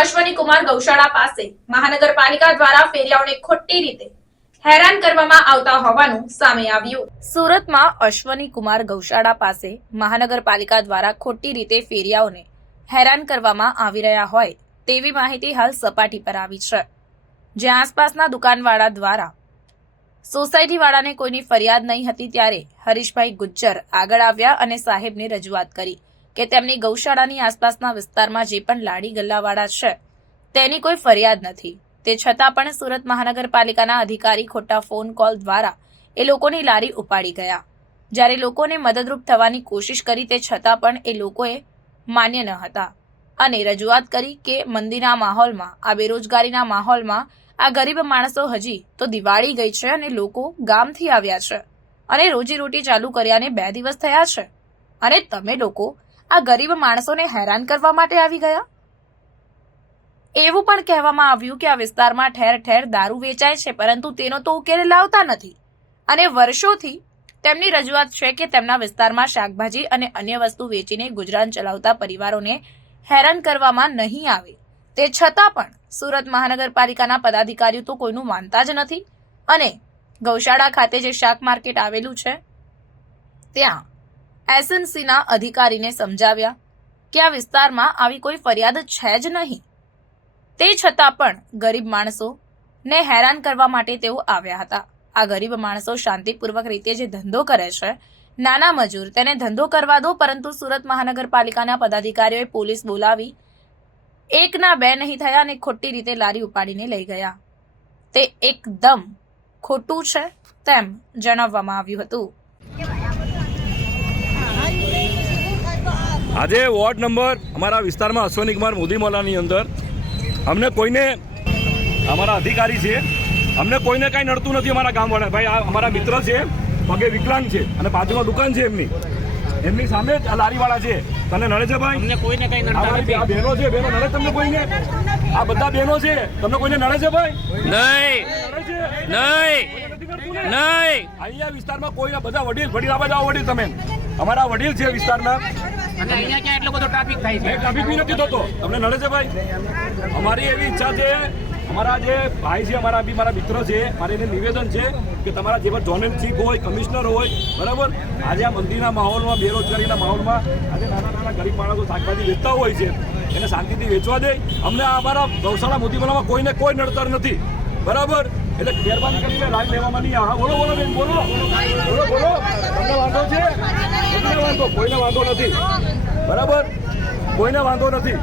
અશ્વની કુમાર ગૌશાળા પાસે મહાનગરપાલિકા દ્વારા ફેરિયાઓને ખોટી રીતે હેરાન કરવામાં આવી રહ્યા હોય તેવી માહિતી હાલ સપાટી પર આવી છે જે આસપાસના દુકાનવાળા દ્વારા સોસાયટીવાળાને કોઈની ફરિયાદ નહીં હતી ત્યારે હરીશભાઈ ગુજ્જર આગળ આવ્યા અને સાહેબને રજૂઆત કરી કે તેમની ગૌશાળાની આસપાસના વિસ્તારમાં જે પણ લાડી ગલ્લાવાળા છે તેની કોઈ ફરિયાદ નથી તે છતાં પણ સુરત મહાનગરપાલિકાના અધિકારી ખોટા ફોન કોલ દ્વારા એ લોકોની લારી ઉપાડી ગયા જ્યારે લોકોને મદદરૂપ થવાની કોશિશ કરી તે છતાં પણ એ લોકોએ માન્ય ન હતા અને રજૂઆત કરી કે મંદીના માહોલમાં આ બેરોજગારીના માહોલમાં આ ગરીબ માણસો હજી તો દિવાળી ગઈ છે અને લોકો ગામથી આવ્યા છે અને રોજીરોટી ચાલુ કર્યાને બે દિવસ થયા છે અને તમે લોકો આ ગરીબ માણસોને હેરાન કરવા માટે આવી ગયા એવું પણ કહેવામાં આવ્યું કે આ વિસ્તારમાં ઠેર ઠેર દારૂ વેચાય છે પરંતુ તેનો તો ઉકેલ લાવતા નથી અને વર્ષોથી તેમની રજૂઆત છે કે તેમના વિસ્તારમાં શાકભાજી અને અન્ય વસ્તુ વેચીને ગુજરાન ચલાવતા પરિવારોને હેરાન કરવામાં નહીં આવે તે છતાં પણ સુરત મહાનગરપાલિકાના પદાધિકારીઓ તો કોઈનું માનતા જ નથી અને ગૌશાળા ખાતે જે શાક માર્કેટ આવેલું છે ત્યાં એસએનસીના અધિકારીને સમજાવ્યા કે આ વિસ્તારમાં આવી કોઈ ફરિયાદ છે જ નહીં તે છતાં પણ ગરીબ માણસો ને હેરાન કરવા માટે તેઓ આવ્યા હતા આ ગરીબ માણસો શાંતિપૂર્વક રીતે જે ધંધો કરે છે નાના મજૂર તેને ધંધો કરવા દો પરંતુ સુરત મહાનગરપાલિકાના પદાધિકારીઓએ પોલીસ બોલાવી એકના બે નહીં થયા અને ખોટી રીતે લારી ઉપાડીને લઈ ગયા તે એકદમ ખોટું છે તેમ જણાવવામાં આવ્યું હતું આજે વોર્ડ નંબર અમારા વિસ્તારમાં અશ્વની કુમાર મોદી અંદર અમને કોઈને અમારા અધિકારી છે અમને કોઈને કાંઈ નડતું નથી અમારા ગામવાળા ભાઈ આ અમારા મિત્ર છે પગે વિકલાંગ છે અને બાજુમાં દુકાન છે એમની એમની સામે જ આ લારીવાળા છે તમને નડે છે ભાઈ કોઈને કાંઈ નડતા નથી આ બહેનો છે બહેનો નડે તમને કોઈને આ બધા બહેનો છે તમને કોઈને નડે છે ભાઈ નહીં નહીં નહીં અહીંયા વિસ્તારમાં કોઈના બધા વડીલ વડીલ આવા જાઓ વડીલ તમે અમારા વડીલ છે વિસ્તારના તમને નડે છે ભાઈ અમારી એવી ઈચ્છા છે અમારા જે ભાઈ છે અમારા બી મારા મિત્ર છે મારે એને નિવેદન છે કે તમારા જેવા જોનલ ચીફ હોય કમિશનર હોય બરાબર આજે આ મંદિરના માહોલમાં બેરોજગારીના માહોલમાં આજે નાના નાના ગરીબ માણસો શાકભાજી વેચતા હોય છે એને શાંતિથી વેચવા દે અમને અમારા ગૌશાળા મોતીમલામાં કોઈને કોઈ નડતર નથી બરાબર એટલે મહેરબાની કરીને લાઈન લેવામાં નહીં આવે બોલો બોલો બોલો બોલો બોલો તમને વાંધો છે તો કોઈને વાંધો નથી બરાબર કોઈને વાંધો નથી